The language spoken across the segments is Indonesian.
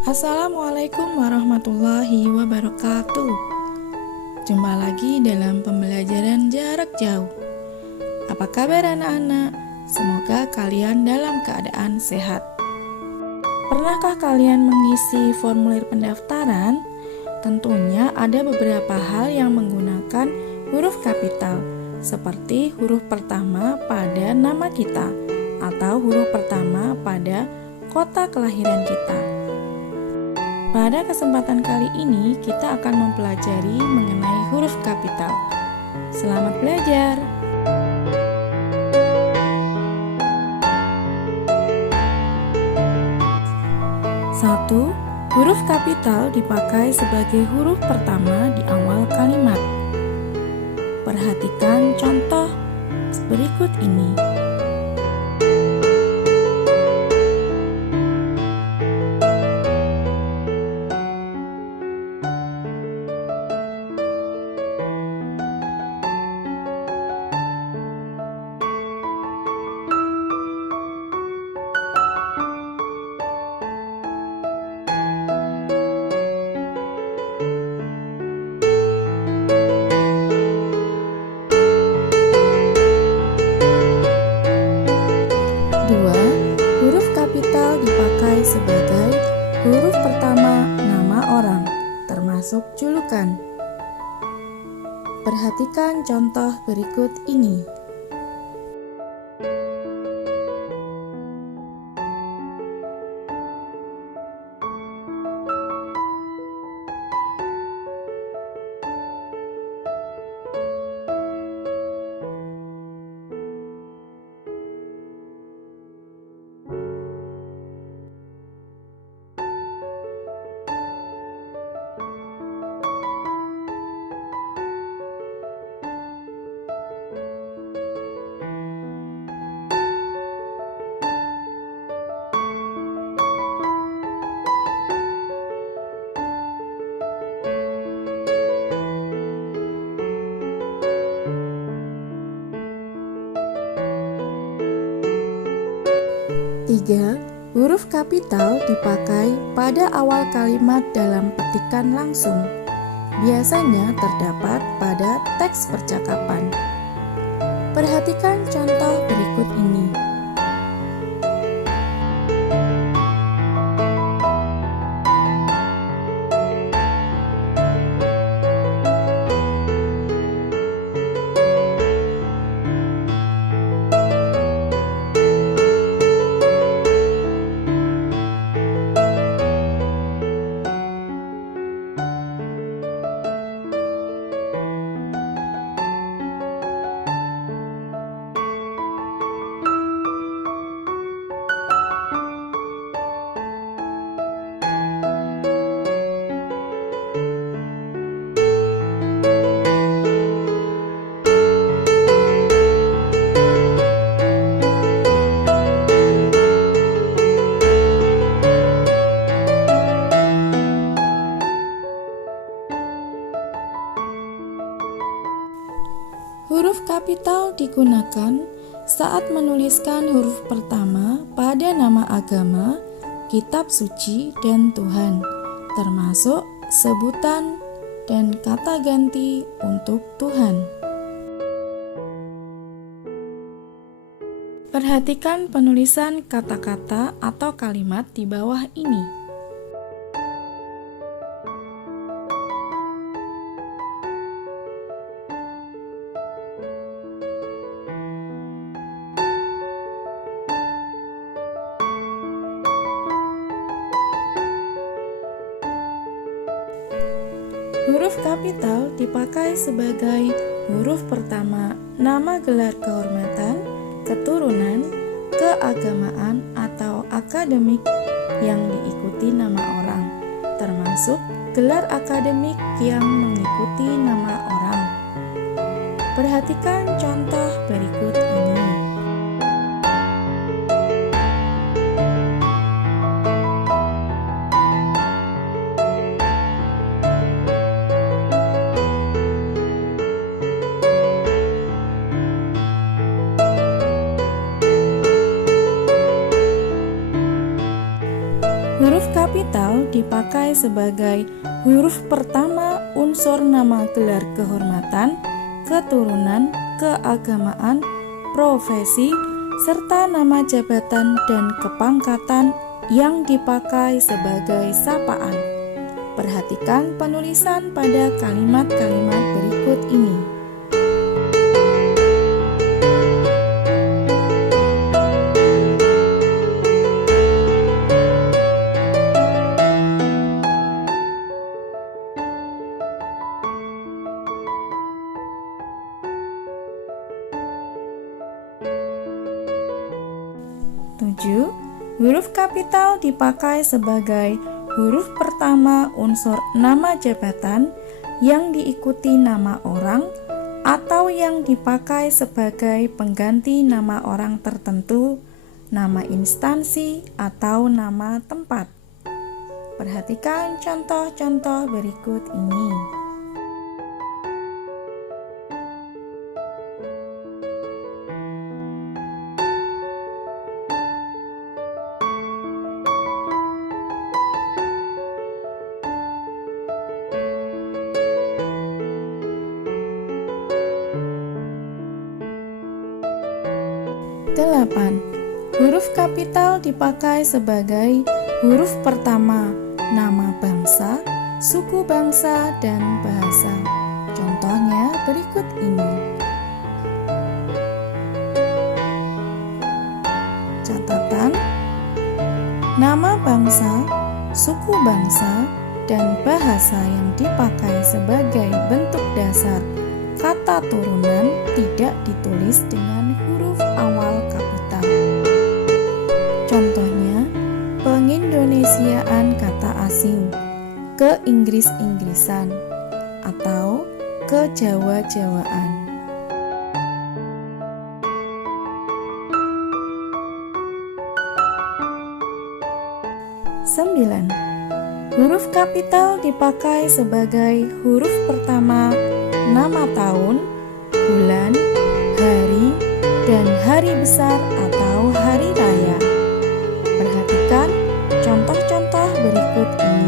Assalamualaikum warahmatullahi wabarakatuh. Jumpa lagi dalam pembelajaran jarak jauh. Apa kabar anak-anak? Semoga kalian dalam keadaan sehat. Pernahkah kalian mengisi formulir pendaftaran? Tentunya ada beberapa hal yang menggunakan huruf kapital, seperti huruf pertama pada nama kita atau huruf pertama pada kota kelahiran kita. Pada kesempatan kali ini, kita akan mempelajari mengenai huruf kapital. Selamat belajar! Satu, huruf kapital dipakai sebagai huruf pertama di awal kalimat. Perhatikan contoh berikut ini. Huruf kapital dipakai sebagai huruf pertama nama orang, termasuk julukan. Perhatikan contoh berikut ini. Tiga, huruf kapital dipakai pada awal kalimat dalam petikan langsung. Biasanya terdapat pada teks percakapan. Perhatikan contoh berikut ini. Huruf kapital digunakan saat menuliskan huruf pertama pada nama agama, kitab suci, dan Tuhan, termasuk sebutan dan kata ganti untuk Tuhan. Perhatikan penulisan kata-kata atau kalimat di bawah ini. Huruf kapital dipakai sebagai huruf pertama nama gelar kehormatan, keturunan, keagamaan, atau akademik yang diikuti nama orang, termasuk gelar akademik yang mengikuti nama orang. Perhatikan contoh berikut ini. Huruf kapital dipakai sebagai huruf pertama unsur nama gelar kehormatan, keturunan, keagamaan, profesi, serta nama jabatan dan kepangkatan yang dipakai sebagai sapaan. Perhatikan penulisan pada kalimat-kalimat berikut ini. Huruf kapital dipakai sebagai huruf pertama unsur nama jabatan yang diikuti nama orang atau yang dipakai sebagai pengganti nama orang tertentu, nama instansi, atau nama tempat. Perhatikan contoh-contoh berikut ini. 8. Huruf kapital dipakai sebagai huruf pertama nama bangsa, suku bangsa, dan bahasa. Contohnya berikut ini. Catatan: nama bangsa, suku bangsa, dan bahasa yang dipakai sebagai bentuk dasar kata turunan tidak ditulis dengan huruf awal kapital. Contohnya, pengindonesiaan kata asing, ke-Inggris-Inggrisan, atau ke-Jawa-Jawaan. 9. Huruf kapital dipakai sebagai huruf pertama nama tahun, bulan, hari, dan hari besar atau hari raya. Perhatikan contoh-contoh berikut ini.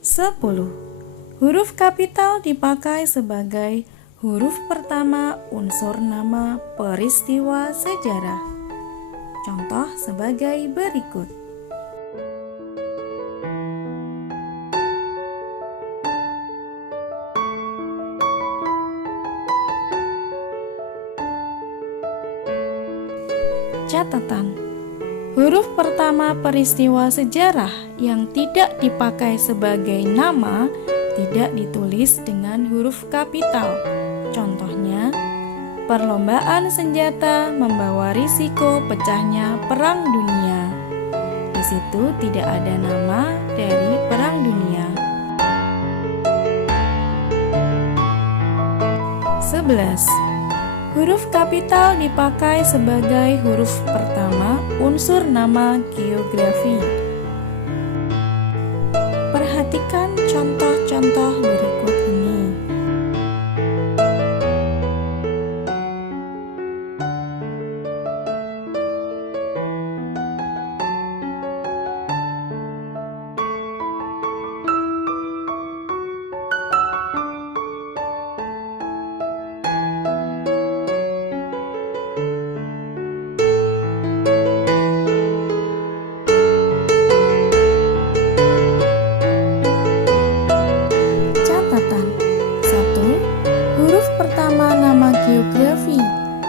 Sepuluh. Huruf kapital dipakai sebagai huruf pertama unsur nama peristiwa sejarah. Contoh sebagai berikut. Catatan: huruf pertama peristiwa sejarah yang tidak dipakai sebagai nama tidak ditulis dengan huruf kapital. Contohnya, perlombaan senjata membawa risiko pecahnya perang dunia. Di situ tidak ada nama dari perang dunia. 11. Huruf kapital dipakai sebagai huruf pertama unsur nama geografi. Perhatikan contoh-contoh berikut ini.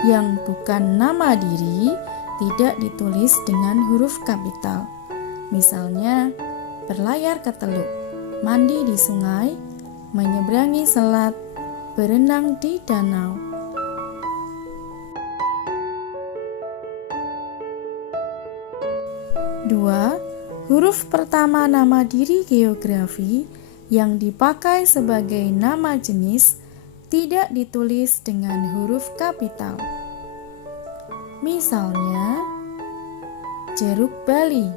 Yang bukan nama diri tidak ditulis dengan huruf kapital. Misalnya, berlayar ke teluk, mandi di sungai, menyeberangi selat, berenang di danau. Dua, huruf pertama nama diri geografi yang dipakai sebagai nama jenis tidak ditulis dengan huruf kapital. Misalnya, jeruk Bali,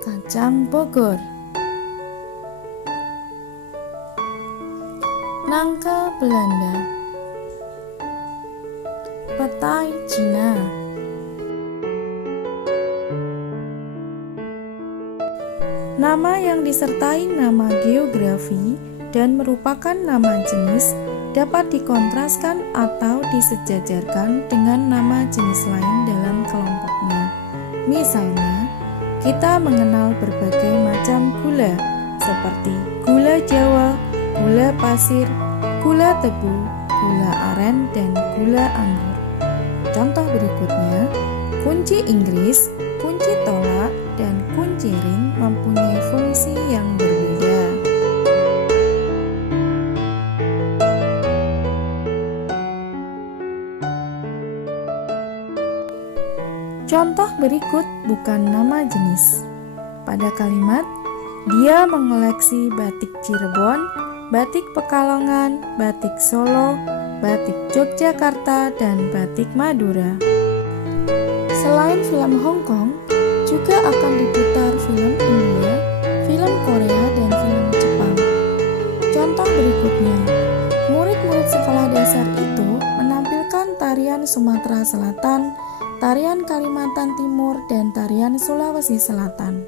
kacang Bogor, nangka Belanda, petai Cina. Nama yang disertai nama geografi dan merupakan nama jenis dapat dikontraskan atau disejajarkan dengan nama jenis lain dalam kelompoknya. Misalnya, kita mengenal berbagai macam gula seperti gula Jawa, gula pasir, gula tebu, gula aren, dan gula anggur. Contoh berikutnya, kunci Inggris, kunci tolak, dan kunci ring mempunyai fungsi yang berbeda. Contoh berikut bukan nama jenis. Pada kalimat, dia mengoleksi batik Cirebon, batik Pekalongan, batik Solo, batik Yogyakarta, dan batik Madura. Selain film Hong Kong, juga akan diputar film India, film Korea, dan film Jepang. Contoh berikutnya, murid-murid sekolah dasar itu menampilkan tarian Sumatera Selatan, tarian Kalimantan Timur, dan tarian Sulawesi Selatan.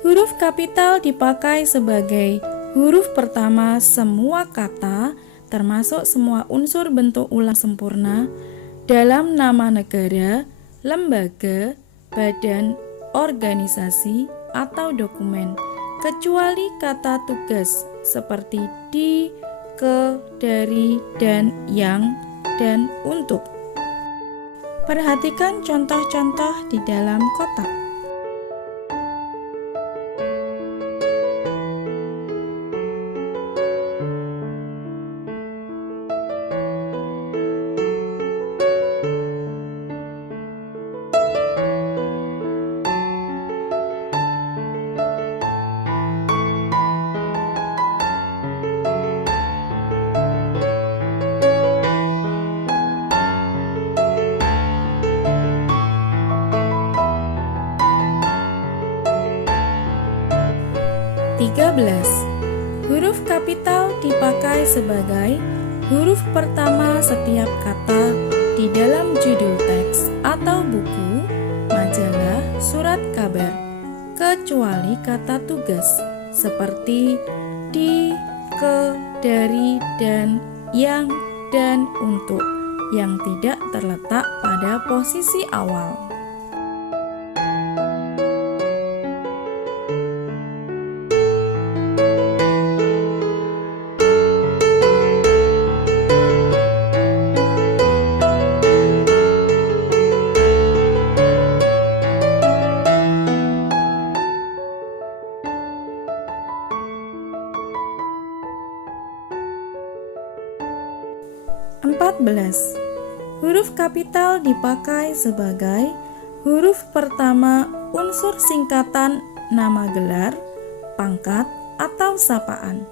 Huruf kapital dipakai sebagai huruf pertama semua kata, termasuk semua unsur bentuk ulang sempurna, dalam nama negara, lembaga, badan, organisasi, atau dokumen, kecuali kata tugas seperti di, ke, dari, dan yang, dan untuk. Perhatikan contoh-contoh di dalam kotak. Huruf kapital dipakai sebagai huruf pertama setiap kata di dalam judul teks atau buku, majalah, surat kabar, kecuali kata tugas seperti di, ke, dari, dan yang, dan untuk yang tidak terletak pada posisi awal. Huruf kapital dipakai sebagai huruf pertama unsur singkatan nama gelar, pangkat, atau sapaan.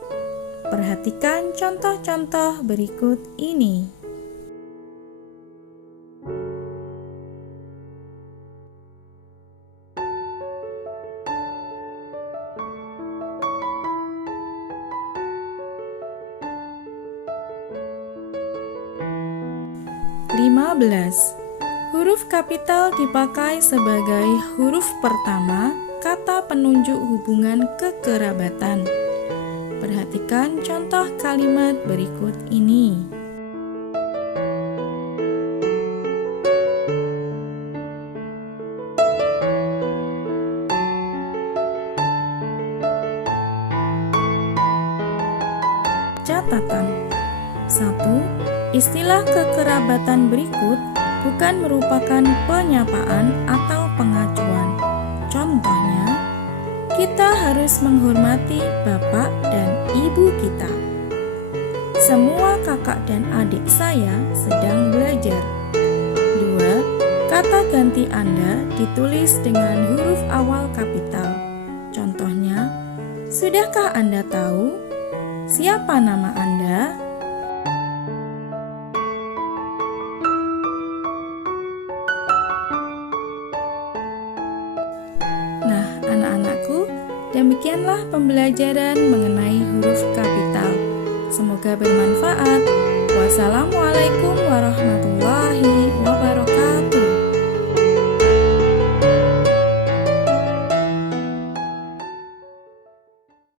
Perhatikan contoh-contoh berikut ini. Huruf kapital dipakai sebagai huruf pertama kata penunjuk hubungan kekerabatan. Perhatikan contoh kalimat berikut ini. Catatan 1. Istilah kekerabatan berikut bukan merupakan penyapaan atau pengacuan. Contohnya, kita harus menghormati bapak dan ibu kita. Semua kakak dan adik saya sedang belajar. 2. Kata ganti Anda ditulis dengan huruf awal kapital. Contohnya, sudahkah Anda tahu siapa nama Anda? Nah, anak-anakku, demikianlah pembelajaran mengenai huruf kapital. Semoga bermanfaat. Wassalamualaikum warahmatullahi wabarakatuh.